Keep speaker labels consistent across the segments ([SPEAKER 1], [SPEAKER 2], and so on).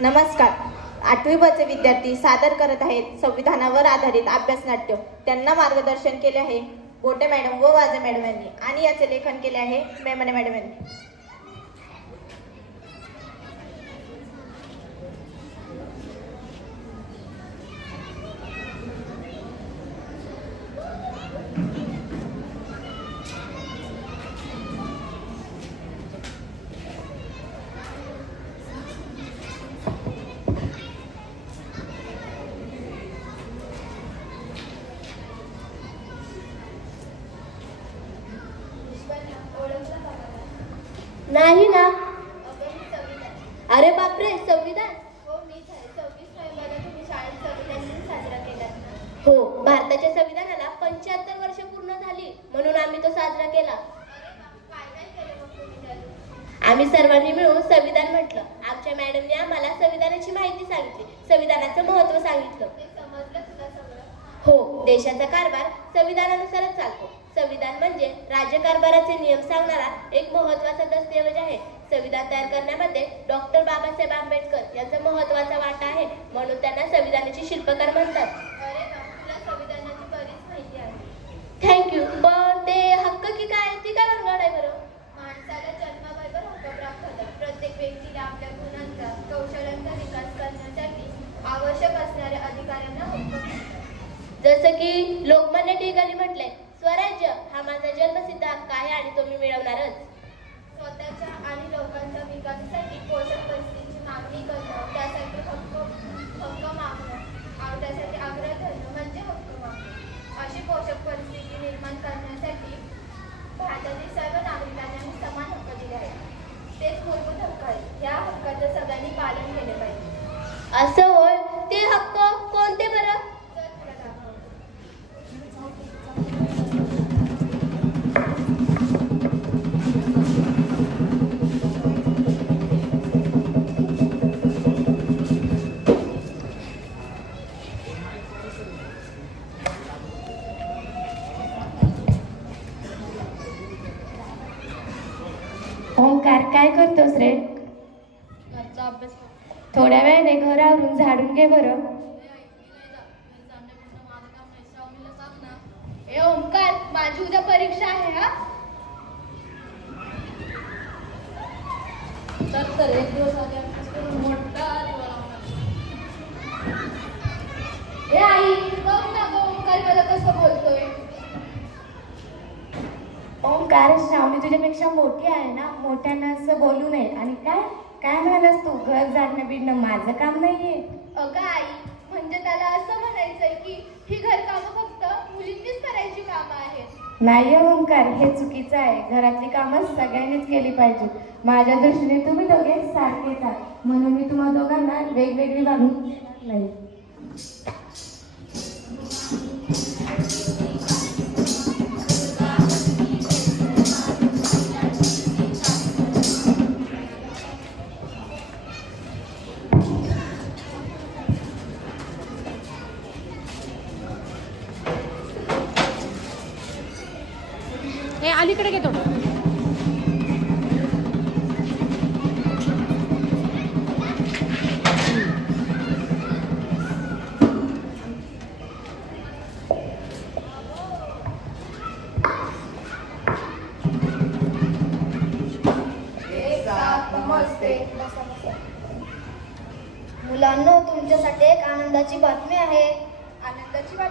[SPEAKER 1] नमस्कार. आठवी बचे विद्यार्थी सादर करत आहेत संविधानावर आधारित अभ्यास नाट्य. त्यांना मार्गदर्शन केले आहे. गोटे मॅडम व वाजे मॅडम यांनी. आणि याचे लेखन केले आहे. मेमने मॅडम यांनी
[SPEAKER 2] नाही ना अरे बापरे संविधान हो भारताच्या संविधानाला पंच्याहत्तर वर्ष पूर्ण झाली म्हणून आम्ही तो साजरा केला आम्ही सर्वांनी मिळून संविधान म्हटलं. आमच्या मॅडमने आम्हाला संविधानाची माहिती सांगितली. संविधानाचं महत्त्व सांगितलं. हो देशाचा कारभार संविधानानुसारच चालतो. संविधान म्हणजे राज्यकारभाराचे नियम सांगणारा एक महत्त्वाचा दस्तऐवज आहे. संविधान तयार करण्यामध्ये डॉक्टर बाबासाहेब आंबेडकर यांचा महत्त्वाचा वाटा आहे. म्हणून त्यांना संविधानाचे शिल्पकार म्हणतात. थँक्यू पण ते हक्क की काय? ती काय आहे बरं?
[SPEAKER 3] माणसाला जन्माबरोबर हक्क प्राप्त होतात प्रत्येक व्यक्तीला आपल्या गुणांचा कौशल्यांचा विकास करण्यासाठी आवश्यक असणाऱ्या अधिकाऱ्यांना
[SPEAKER 2] जसं की लोकमान्य टिळकांनी म्हटलंय स्वराज्य हा माझा जन्मसिद्ध हक्क आहे आणि तो मी मिळवणारच.
[SPEAKER 3] स्वतःच्या आणि लोकांच्या विकासासाठी पोषक परिस्थितीची मागणी करणं त्यासाठी हक्क हक्क मागणं आ- त्यासाठी आग्रह धरणं म्हणजे हक्क मागणं अशी पोषक परिस्थिती निर्माण करण्यासाठी भारतातील सर्व नागरिकांना आम्ही समान हक्क दिले आहेत तेच मूलभूत हक्क आहेत या हक्काचं सगळ्यांनी पालन केले पाहिजे.
[SPEAKER 2] असं
[SPEAKER 4] घर आवरून झाडून घे बरं.
[SPEAKER 3] ए ओंकार माझी उद्या परीक्षा आहे हा? तर एक दिवस आधी मोठा. ए आई बघ ना गं ओंकार मला कसं बोलतोय.
[SPEAKER 4] ओंकार श्रावणी तुझ्यापेक्षा मोठी आहे ना मोठ्यांना असं बोलू नये. आणि काय? काय म्हणालास तू? घर झाडणं बिडणं माझं काम नाहीये.
[SPEAKER 3] अगं आई म्हणजे त्याला असं म्हणायचंय की ही घरकामं फक्त मुलींनीच करायची कामं आहेत.
[SPEAKER 4] नाही हो ओंकार हे चुकीचं आहे. घरातली कामं सगळ्यांनीच केली पाहिजेत. माझ्या दृष्टीने तुम्ही दोघे सारखेच आहात. म्हणून मी तुम्हा दोघांना वेगवेगळी वागणूक देणार नाही.
[SPEAKER 5] अलीकडे घेतो.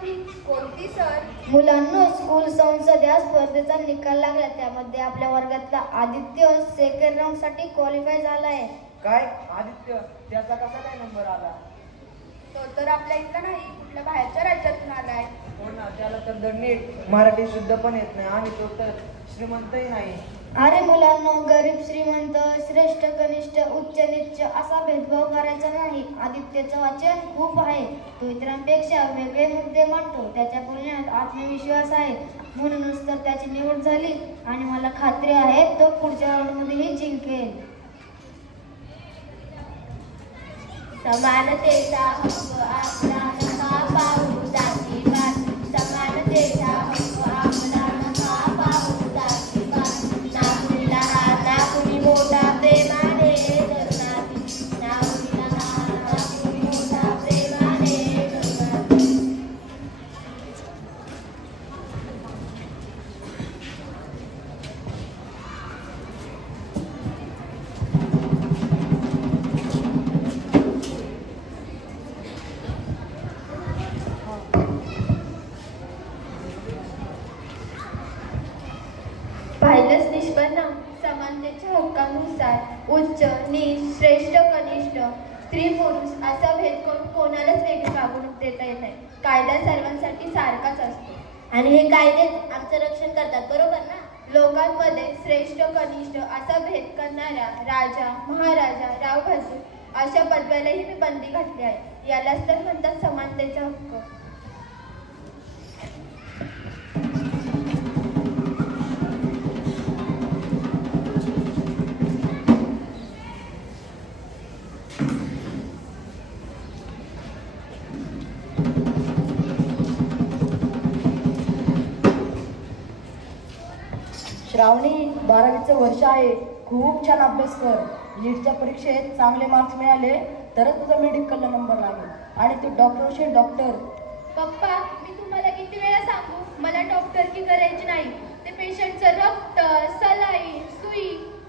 [SPEAKER 3] कोणती सर? मुलांनो स्कूल संसद या स्पर्धेचा निकाल लागला. त्यामध्ये आपल्या वर्गातला आदित्य सेकंड राऊंडसाठी क्वालिफाय झाला आहे
[SPEAKER 6] काय? आदित्य त्याचा कसा काय नंबर आला?
[SPEAKER 3] तो तर आपल्या इथला नाही कुठल्या बाहेरच्या राज्यातून आलाय.
[SPEAKER 6] हो ना त्याला तर नीट मराठी शुद्ध पण येत नाही. आणि तो तर श्रीमंतही नाही.
[SPEAKER 3] अरे मुलांनो गरीब श्रीमंत श्रेष्ठ कनिष्ठ उच्च निच्च असा भेदभाव करायचा नाही. आदित्यचं वाचन खूप आहे. तो इतरांपेक्षा वेगळे मुद्दे मांडतो. त्याच्या बोलण्यात आत्मविश्वास आहे. म्हणूनच तर त्याची निवड झाली. आणि मला खात्री आहे तो पुढच्या राऊंडमध्येही जिंकेल.
[SPEAKER 2] समानतेचा हक्क
[SPEAKER 3] श्रेष्ठ कनिष्ठ स्त्री पुरुष असा भेद करून कोणालाच वेगळी वागणूक देता येत नाही. कायदा सर्वांसाठी सारखाच असतो.
[SPEAKER 2] आणि हे कायदेच आमचं रक्षण करतात बरोबर ना?
[SPEAKER 3] लोकांमध्ये श्रेष्ठ कनिष्ठ असा भेद करणाऱ्या राजा महाराजा रावभाजी अशा पदव्यालाही मी बंदी घातली आहे. यालाच तर म्हणतात समानतेचा हक्क.
[SPEAKER 7] श्रावणी बारावीचं वर्ष आहे. खूप छान अभ्यास कर. नीटच्या परीक्षेत चांगले मार्क्स मिळाले तरच तुझा मेडिकलला नंबर लागेल. आणि तू डॉक्टर डॉक्टर
[SPEAKER 3] पप्पा मी तुम्हाला किती वेळा सांगू? मला डॉक्टरकी करायची नाही. ते पेशंटचं रक्त सलाई सुई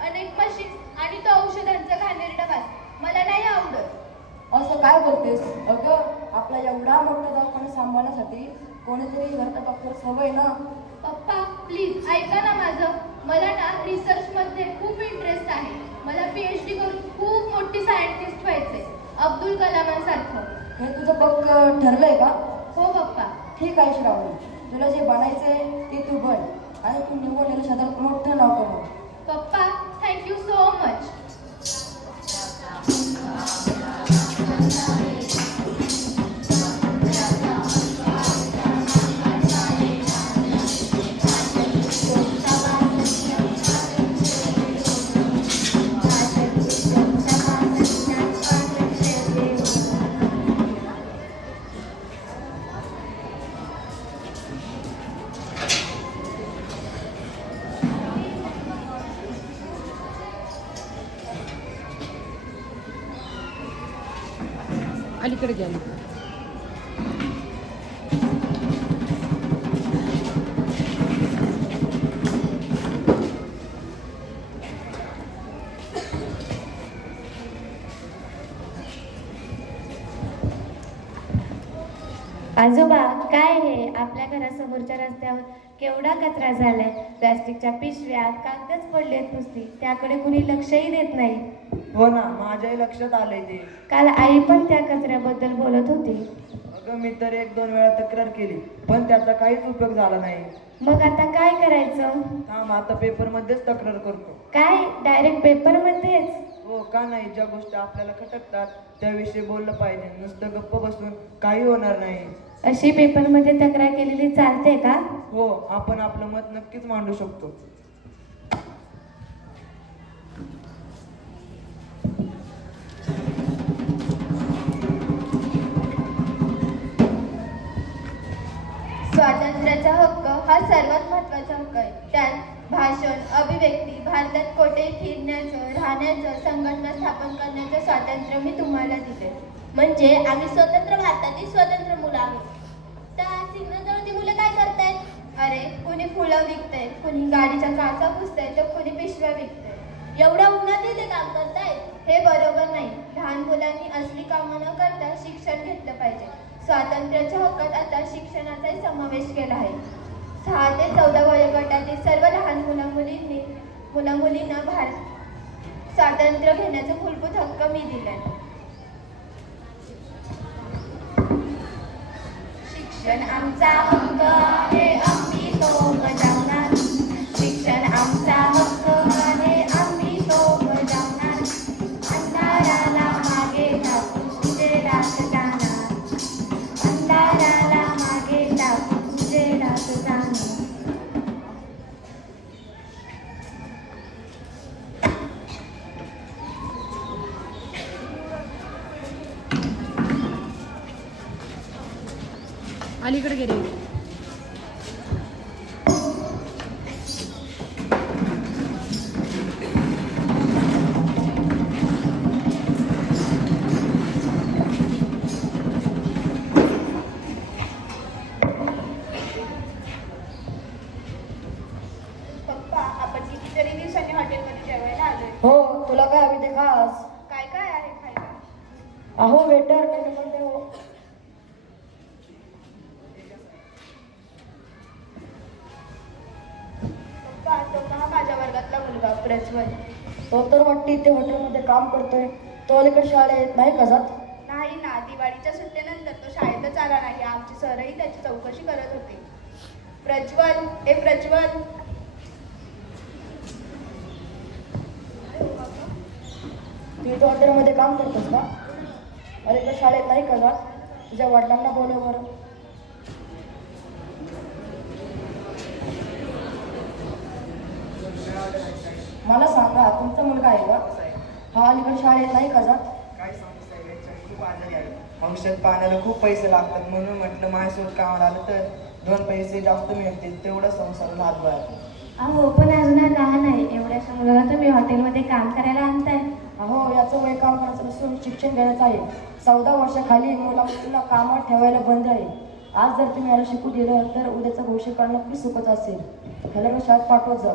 [SPEAKER 3] अनेक मशीन आणि तो औषधांचा घाणेरडा वास मला नाही आवडत.
[SPEAKER 7] असं काय बोलतेस? अगं आपला एवढा मोठा दवाखाना सांभाळण्यासाठी कोणीतरी घरचा डॉक्टर हवंय ना?
[SPEAKER 3] पप्पा प्लीज ऐका ना. मला ना रिसर्च मध्ये खूप इंटरेस्ट आहे. मला पीएचडी करून खूप मोठी सायंटिस्ट व्हायचंय अब्दुल कलामांसारखं
[SPEAKER 7] हे तुझं बघ ठरलंय का?
[SPEAKER 3] हो पप्पा.
[SPEAKER 7] ठीक आहे श्रावणी. तुला जे बनायचंय ते तू बन. आणि तू निवडलेलं क्षेत्रात मोठं नाव करू
[SPEAKER 3] पप्पा थँक्यू सो मच
[SPEAKER 4] आजोबा काय हे आपल्या घरासमोरच्या रस्त्यावर केवढा कचरा झालाय? प्लास्टिकच्या पिशव्या कागदच पडलेत नुसती. त्याकडे कुणी लक्षही देत नाही.
[SPEAKER 6] हो ना माझ्याही लक्षात आलंय ते.
[SPEAKER 4] काल आई पण त्या कचऱ्याबद्दल बोलत होती.
[SPEAKER 6] अगं मी तर एक दोन वेळा तक्रार केली पण त्याचा काहीच उपयोग झाला नाही.
[SPEAKER 4] मग आता काय करायचं?
[SPEAKER 6] थांब आता पेपरमध्येच तक्रार करतो.
[SPEAKER 4] काय? डायरेक्ट पेपरमध्येच?
[SPEAKER 6] हो का नाही? ज्या गोष्टी आपल्याला खटकतात त्याविषयी बोललं पाहिजे. नुसतं गप्प बसून काही होणार नाही.
[SPEAKER 4] अशी पेपरमध्ये तक्रार केलेली चालते का?
[SPEAKER 6] हो आपण आपलं मत नक्कीच मांडू शकतो.
[SPEAKER 3] स्वातंत्र्याचा हक्क हा सर्वात महत्त्वाचा हक्क आहे. त्यात भाषण अभिव्यक्ती भारतात कोठेही फिरण्याचं राहण्याचं संघटना स्थापन करण्याचं स्वातंत्र्य मी तुम्हाला दिले
[SPEAKER 2] म्हणजे आम्ही स्वतंत्र भारतातील स्वतंत्र मुलं आहोत. त्या सिग्नलजवळ ती मुलं काय करतायत?
[SPEAKER 3] अरे कुणी फुलं विकतंय कुणी गाडीच्या काचा पुसतंय तर कुणी पिशव्या विकतंय.
[SPEAKER 2] एवढ्या उन्हात ते काम करतायत?
[SPEAKER 3] हे बरोबर नाही. लहान मुलांनी असली कामं न करता शिक्षण घेतलं पाहिजे. स्वातंत्र्याच्या हक्कात आता शिक्षणाचाही समावेश केला आहे. सहा ते चौदा वयोगटातील सर्व लहान मुला मुलींनी मुला मुलींना भारत स्वातंत्र्य घेण्याचा मूलभूत हक्क मी दिलाय शिक्षण आमचा हक्क
[SPEAKER 5] अलीकडे गेले.
[SPEAKER 3] पप्पा आपण कितीतरी दिवसांनी हॉटेलमध्ये जेवायला आलोय.
[SPEAKER 7] हो तुला काय हवी ते खास.
[SPEAKER 3] काय काय आहे खायला?
[SPEAKER 7] अहो वेटर वाटते ते हॉटेलमध्ये काम करतोय. तो अलीकडे शाळेत नाही का जात?
[SPEAKER 5] नाही ना दिवाळीच्या सुट्टीनंतर तो शाळेतच आला नाही. आमचे सरही त्याची चौकशी करत होते. प्रज्वल ए प्रज्वल.
[SPEAKER 7] तू इथं हॉटेलमध्ये काम करतोस का? अलीकडे शाळेत नाही का जात? तुझ्या वडिलांना बोलव बरं. मला सांगा तुमचा मुलगा आहे का? हा अलीकडे शाळेत नाही का जात?
[SPEAKER 6] काय सांगू साहेब खूप आजारी आहे. औषध पाण्याला खूप पैसे लागतात म्हणून म्हटलं माझ्यासोबत कामाला आलं तर दोन पैसे जास्त मिळतील तेवढं संसाराला हातभार
[SPEAKER 4] अहो पण अजून हा लहान आहे एवढ्याशा मुलाला तुम्ही हॉटेलमध्ये काम करायला आणताय.
[SPEAKER 7] अहो याचं वय काम करायचं नसून शिक्षण घ्यायचं आहे. चौदा वर्षाखाली मुला मुलींना कामात ठेवायला बंद आहे. आज जर तुम्ही याला शिकू दिलं तर उद्याचं भविष्य काळ नक्की सुखच असेल. ह्याला मी शाळेत पाठवत जा.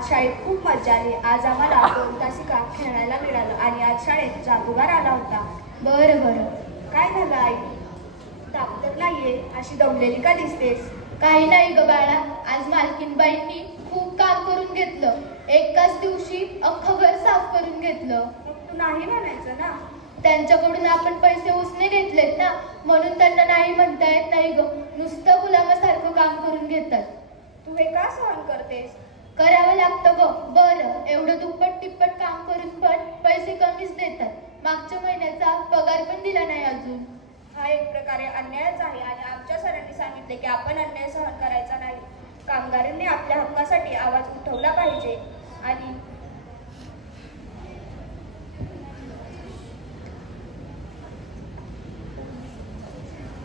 [SPEAKER 5] आज शाळेत खूप मजा आली. आज आम्हाला दोन तासिका खेळायला मिळालं आणि आज शाळेत जादूगार आला होता.
[SPEAKER 4] बरं बरं.
[SPEAKER 5] काय झालं आई? ताप तर नाहीये अशी दमलेली का दिसतेस?
[SPEAKER 3] काही नाही ग बाळा. आज मालकीनबाईंनी खूप काम करून घेतलं. एकाच दिवशी अख्खं घर साफ करून घेतलं.
[SPEAKER 5] मग तू नाही म्हणायचं ना?
[SPEAKER 3] त्यांच्याकडून आपण पैसे उसने घेतलेत ना? म्हणून त्यांना नाही म्हणता येत नाही ग. नुसतं गुलामासारखं काम करून घेतात.
[SPEAKER 5] तू हे का सहन करतेस?
[SPEAKER 3] करावं लागतं ग. बरं एवढं दुप्पट तिप्पट काम करून पण पैसे कमीच देतात. मागच्या महिन्याचा पगार पण दिला नाही अजून.
[SPEAKER 5] हा एक प्रकारे अन्यायच आहे आणि आमच्या सरांनी सांगितले की आपण अन्याय सहन करायचा नाही. कामगारांनी आपल्या हक्कासाठी आवाज उठवला पाहिजे. आणि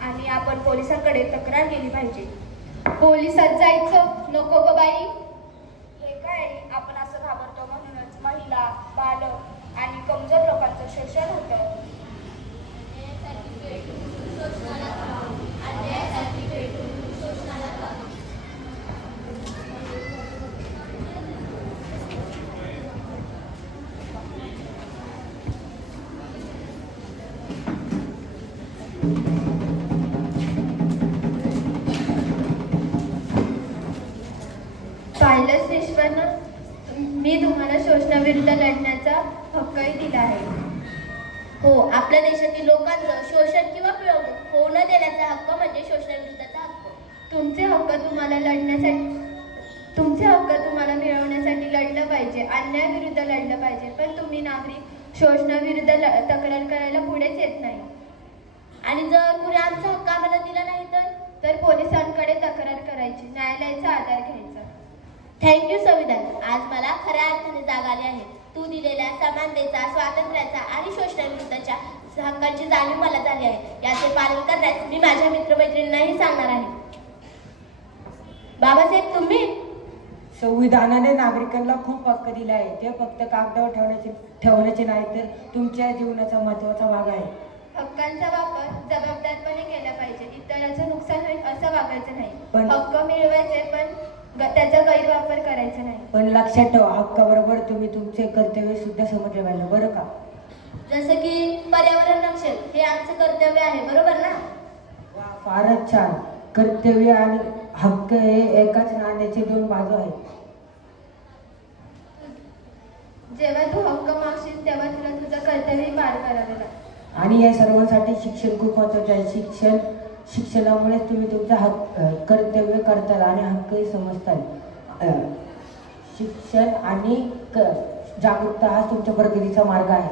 [SPEAKER 5] आणि आपण पोलिसांकडे तक्रार केली पाहिजे.
[SPEAKER 3] पोलिसात जायचं? नको ग बाई. तुमचे हक्क तुम्हाला मिळवण्यासाठी लढलं पाहिजे अन्यायाविरुद्ध लढलं पाहिजे. पण तुम्ही नागरिक शोषणाविरुद्ध ल- तक्रार करायला पुढेच येत नाही. आणि जर कुणी आमचा हक्क आम्हाला दिला नाही तर तर पोलिसांकडे तक्रार करायची न्यायालयाचा आधार घ्यायचा. थँक्यू संविधान. आज मला खऱ्या अर्थाने जाग आली आहे. तू दिलेल्या समानतेचा स्वातंत्र्याचा आणि शोषणाविरुद्धच्या हक्कांची जाणीव मला झाली आहे. याचे पालन करण्यास मी माझ्या मित्रमैत्रिणींनाही सांगणार आहे. बाबासाहेब तुम्ही
[SPEAKER 8] संविधानाने नागरिकांना खूप हक्क दिले आहे. ते फक्त कागदावर ठेवण्याचे ठेवण्याचे नाही तर तुमच्या जीवनाचा महत्त्वाचा भाग आहे.
[SPEAKER 3] हक्कांचा वापर जबाबदारपणे केला पाहिजे. इतरांचं नुकसान होईल असं वागायचं नाही.
[SPEAKER 8] पण-
[SPEAKER 3] हक्क मिळवायचे पण ग- त्याचा गैरवापर करायचा नाही.
[SPEAKER 8] पण लक्षात ठेवा हक्काबरोबर तुम्ही तुमचे कर्तव्य सुद्धा समजले पाहिजे बरं का?
[SPEAKER 3] जसं की पर्यावरण रक्षण हे आमचं कर्तव्य आहे बरोबर ना?
[SPEAKER 8] वा, फारच छान. कर्तव्य आणि हक्क हे एकाच नाण्याचे दोन बाजू आहेत.
[SPEAKER 3] जेव्हा तू हक्क मागशील तेव्हा तुला तुझं कर्तव्य पार करावं लागेल.
[SPEAKER 8] आणि या सर्वांसाठी शिक्षण खूप महत्त्वाचे आहे. शिक्षण शिक्षणामुळे तुम्ही तुमचा हक्क कर्तव्य करताल आणि हक्कही समजताल. शिक्षण आणि क जागरूकता हा तुमच्या प्रगतीचा मार्ग आहे.